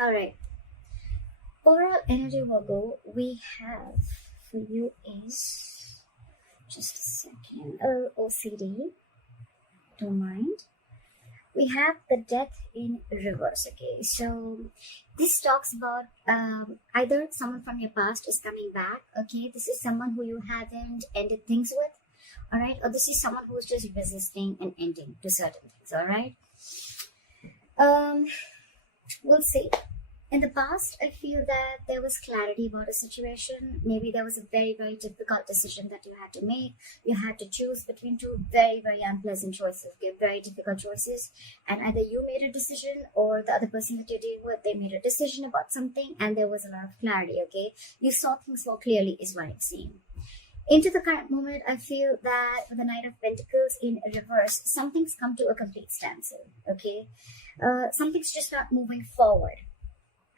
All right. Overall energy, Virgo, we have for you is just a second. Oh, OCD. Don't mind. We have the death in reverse. Okay, so this talks about either someone from your past is coming back. Okay, this is someone who you haven't ended things with. All right, or this is someone who's just resisting and ending to certain things. All right. Um, we'll see. In the past, I feel that there was clarity about a situation. Maybe there was a very, very difficult decision that you had to make. You had to choose between two very, very unpleasant choices, okay? Very difficult choices. And either you made a decision or the other person that you're dealing with, they made a decision about something and there was a lot of clarity, okay? You saw things more clearly is what I'm saying. Into the current moment, I feel that for the Knight of Pentacles in reverse, something's come to a complete standstill, okay? Something's just not moving forward.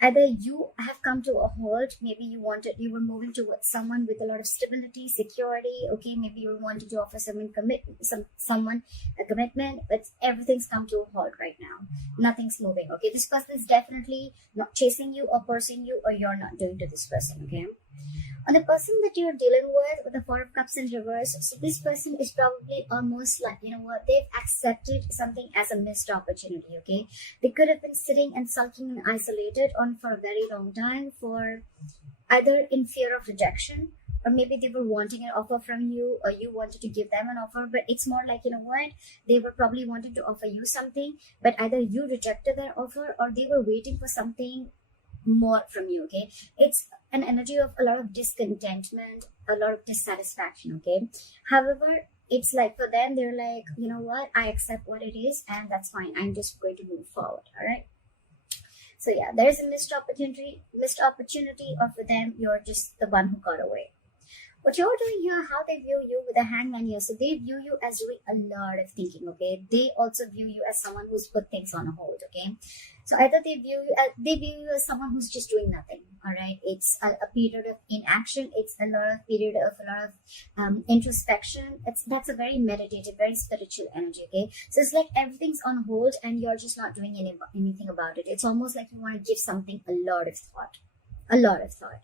Either you have come to a halt, maybe you were moving towards someone with a lot of stability, security, okay, maybe you wanted to offer someone a commitment, but everything's come to a halt right now. Nothing's moving, okay? This person is definitely not chasing you or pursuing you, or you're not doing to this person, okay? On the person that you're dealing with the Four of Cups in reverse, so this person is probably almost like, you know what, they've accepted something as a missed opportunity, okay? They could have been sitting and sulking and isolated on for a very long time, for either in fear of rejection, or maybe they were wanting an offer from you, or you wanted to give them an offer, but it's more like, you know what, they were probably wanting to offer you something, but either you rejected their offer or they were waiting for something more from you, okay? It's an energy of a lot of discontentment, a lot of dissatisfaction, okay? However, it's like for them, they're like, you know what, I accept what it is and that's fine. I'm just going to move forward, all right? So yeah, there's a missed opportunity, or for them, you're just the one who got away. What you're doing here, how they view you with a hangman here. So they view you as doing a lot of thinking, okay? They also view you as someone who's put things on hold, okay? So either they view you as someone who's just doing nothing, all right? It's a period of inaction. It's a lot of introspection. That's a very meditative, very spiritual energy, okay? So it's like everything's on hold and you're just not doing anything about it. It's almost like you want to give something a lot of thought.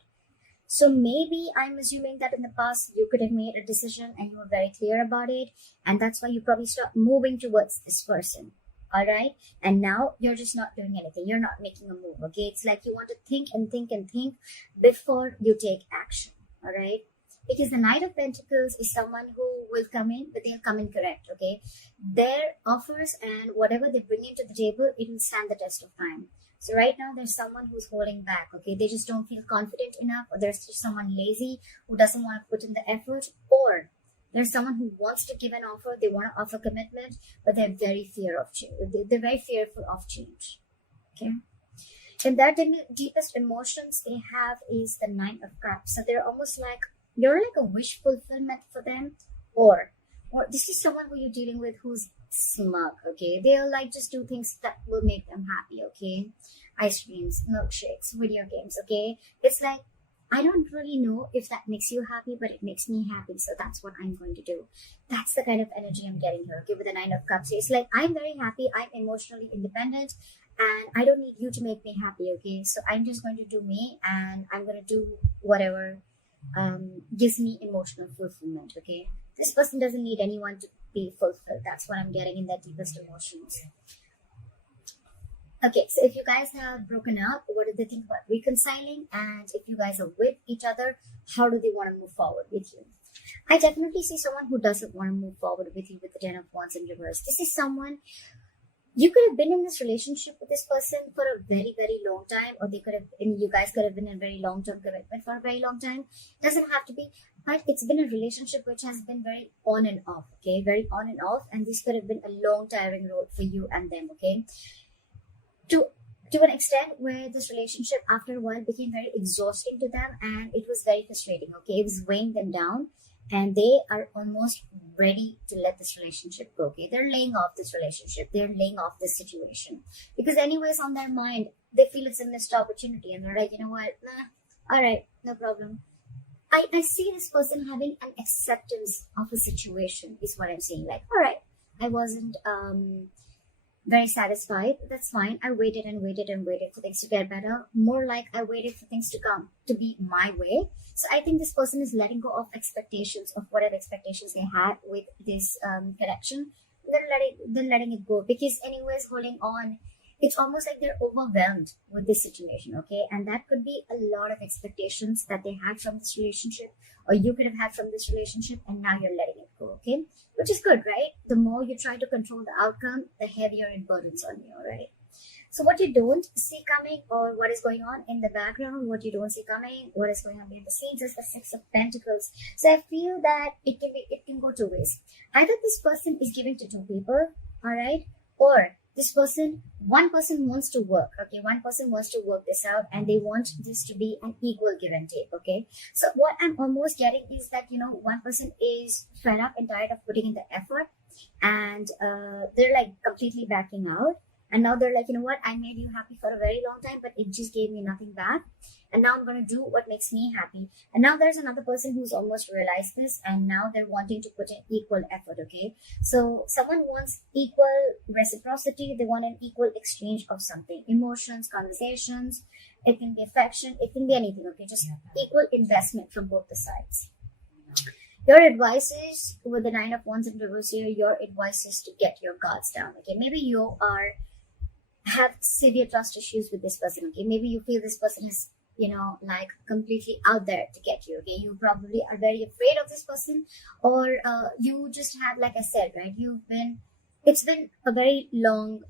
So maybe I'm assuming that in the past you could have made a decision and you were very clear about it. And that's why you probably start moving towards this person. All right. And now you're just not doing anything. You're not making a move. Okay. It's like you want to think and think and think before you take action. All right. Because the Knight of Pentacles is someone who will come in, but they'll come in correct. Okay. Their offers and whatever they bring into the table, it will stand the test of time. So right now there's someone who's holding back, okay? They just don't feel confident enough, or there's just someone lazy who doesn't want to put in the effort, or there's someone who wants to give an offer, they want to offer commitment, but they're very they're very fearful of change, okay? And their deepest emotions they have is the Nine of Cups. So they're almost like, you're like a wish fulfillment for them, or this is someone who you're dealing with who's smug, okay? They'll like just do things that will make them happy, okay? Ice creams, milkshakes, video games, okay? It's like, I don't really know if that makes you happy, but it makes me happy, so that's what I'm going to do. That's the kind of energy I'm getting here, okay, with the Nine of Cups. It's like, I'm very happy, I'm emotionally independent, and I don't need you to make me happy, okay? So I'm just going to do me, and I'm going to do whatever gives me emotional fulfillment, okay? This person doesn't need anyone to be fulfilled. That's what I'm getting in their deepest emotions. Okay, so if you guys have broken up, what do they think about reconciling? And if you guys are with each other, how do they want to move forward with you? I definitely see someone who doesn't want to move forward with you with the Ten of Wands in reverse. This is someone, you could have been in this relationship with this person for a very, very long time, or you guys could have been in a very long-term commitment for a very long time. Doesn't have to be, but it's been a relationship which has been very on and off, okay? Very on and off, and this could have been a long, tiring road for you and them, okay? To an extent where this relationship after a while became very exhausting to them, and it was very frustrating, okay? It was weighing them down, and they are almost ready to let this relationship go, okay? They're laying off this relationship. They're laying off this situation. Because anyways, on their mind, they feel it's a missed opportunity, and they're like, you know what? Nah, all right, no problem. I see this person having an acceptance of a situation is what I'm saying. Like, all right, I wasn't very satisfied. That's fine. I waited and waited and waited for things to get better. More like I waited for things to come to be my way. So I think this person is letting go of expectations, of whatever expectations they had with this connection. They're letting it go, because anyways, holding on, it's almost like they're overwhelmed with this situation, okay? And that could be a lot of expectations that they had from this relationship, or you could have had from this relationship, and now you're letting it go, okay? Which is good, right? The more you try to control the outcome, the heavier it burdens on you, right? So what you don't see coming, or what is going on in the background, what you don't see coming, what is going on behind the scenes, is the Six of Pentacles. So I feel that it can go two ways. Either this person is giving to two people, all right? Or one person wants to work, okay? One person wants to work this out, and they want this to be an equal give and take, okay? So what I'm almost getting is that, one person is fed up and tired of putting in the effort, and they're like completely backing out. And now they're like, you know what? I made you happy for a very long time, but it just gave me nothing back. And now I'm going to do what makes me happy. And now there's another person who's almost realized this, and now they're wanting to put in equal effort, okay? So someone wants equal reciprocity. They want an equal exchange of something. Emotions, conversations. It can be affection. It can be anything, okay? Just equal investment from both the sides. Your advice is, with the Nine of Wands in reverse here, your advice is to get your guards down, okay? Maybe you have severe trust issues with this person, okay? Maybe you feel this person is, like completely out there to get you, okay? You probably are very afraid of this person, or you just have, like I said, right? It's been a long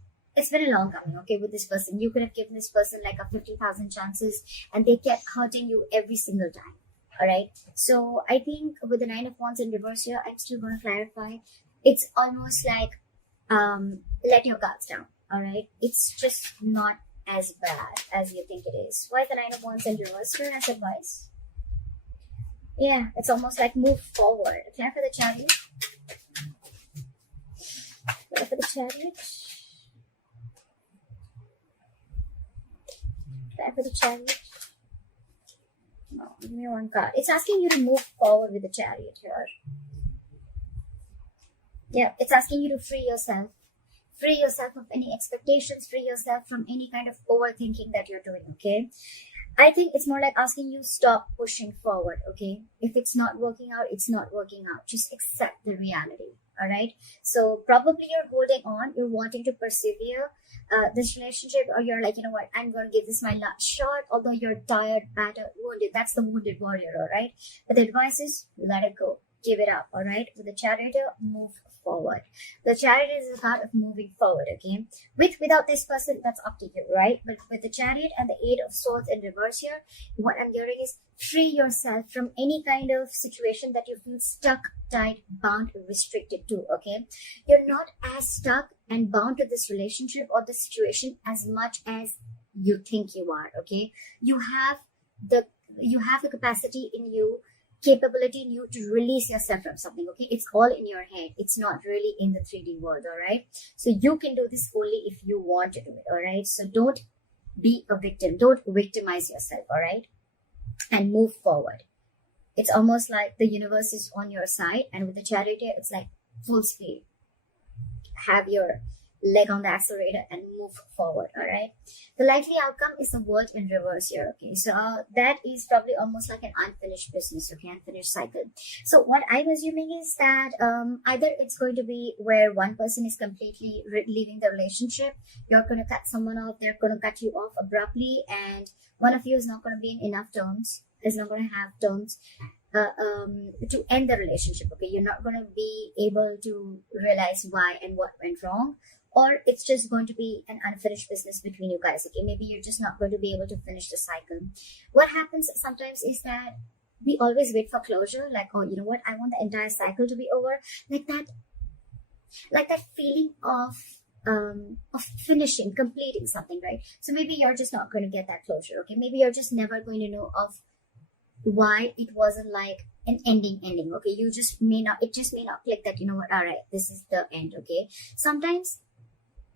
coming, okay, with this person. You could have given this person like a 50,000 chances, and they kept hurting you every single time, all right? So I think with the Nine of Wands in reverse here, I'm still going to clarify. It's almost like, let your guards down, all right? It's just not as bad as you think it is. Why the Nine of Wands in reverse here as advice? Yeah, it's almost like move forward. Clear for the Chariot. Clear for the Chariot. Clear for the Chariot. No, give me one card. It's asking you to move forward with the Chariot here. Yeah, it's asking you to free yourself. Free yourself of any expectations, free yourself from any kind of overthinking that you're doing, okay? I think it's more like asking you stop pushing forward, okay? If it's not working out, it's not working out. Just accept the reality, all right? So probably you're holding on, you're wanting to persevere this relationship, or you're like, you know what, I'm going to give this my last shot, although you're tired, battered, wounded. That's the wounded warrior, all right? But the advice is let it go. Give it up, all right? With the Chariot, move forward. The Chariot is a card of moving forward, okay? Without this person, that's up to you, right? But with the Chariot and the Eight of Swords in reverse here, what I'm hearing is free yourself from any kind of situation that you feel stuck, tied, bound, restricted to, okay? You're not as stuck and bound to this relationship or the situation as much as you think you are, okay? You have the capacity in you, capability in you to release yourself from something, okay? It's all in your head. It's not really in the 3D world, all right? So you can do this only if you want to do it, all right? So don't be a victim. Don't victimize yourself, all right? And move forward. It's almost like the universe is on your side, and with the Chariot, it's like full speed. Have your leg on the accelerator and move forward, all right? The likely outcome is the World in reverse here, okay? So that is probably almost like an unfinished business, okay? Unfinished cycle. So what I'm assuming is that either it's going to be where one person is completely leaving the relationship, you're going to cut someone off, they're going to cut you off abruptly, and one of you is not going to be in enough terms, is not going to have terms to end the relationship, okay? You're not going to be able to realize why and what went wrong, or it's just going to be an unfinished business between you guys, okay? Maybe you're just not going to be able to finish the cycle. What happens sometimes is that we always wait for closure, like, oh, you know what, I want the entire cycle to be over, like that feeling of finishing, completing something, right? So maybe you're just not going to get that closure, okay? Maybe you're just never going to know of why it wasn't like an ending, okay? It just may not click that, you know what, all right, this is the end, okay? Sometimes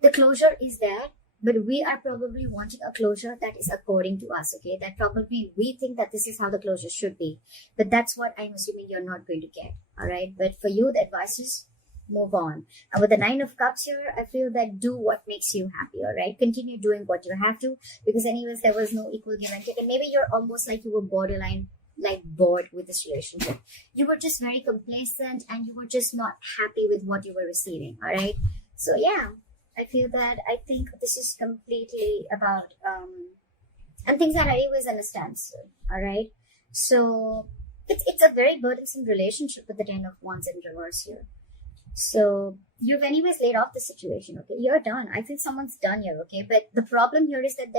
the closure is there, but we are probably wanting a closure that is according to us, okay? That probably we think that this is how the closure should be, but that's what I'm assuming you're not going to get, all right? But for you, the advice is move on. And with the Nine of Cups here, I feel that do what makes you happy, all right? Continue doing what you have to, because anyways, there was no equal give and take. And maybe you're almost like you were borderline, like bored with this relationship. You were just very complacent and you were just not happy with what you were receiving, all right? So yeah, I feel that I think this is completely about, and things are anyways on a standstill, all right? So it's a very burdensome relationship with the Ten of Wands in reverse here. So you've anyways laid off the situation, okay? You're done. I feel someone's done here, okay? But the problem here is that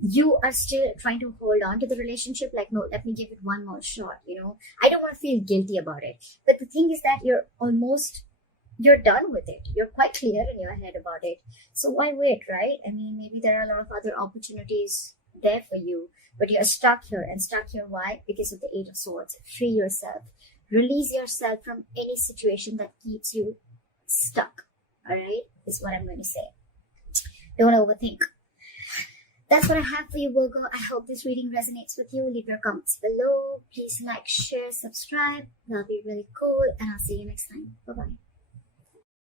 you are still trying to hold on to the relationship. Like, no, let me give it one more shot, you know? I don't want to feel guilty about it. But the thing is that you're done with it. You're quite clear in your head about it. So why wait, right? I mean, maybe there are a lot of other opportunities there for you, but you're stuck here. And stuck here, why? Because of the Eight of Swords. Free yourself. Release yourself from any situation that keeps you stuck. All right? Is what I'm going to say. Don't overthink. That's what I have for you, Virgo. I hope this reading resonates with you. Leave your comments below. Please like, share, subscribe. That'll be really cool. And I'll see you next time. Bye-bye.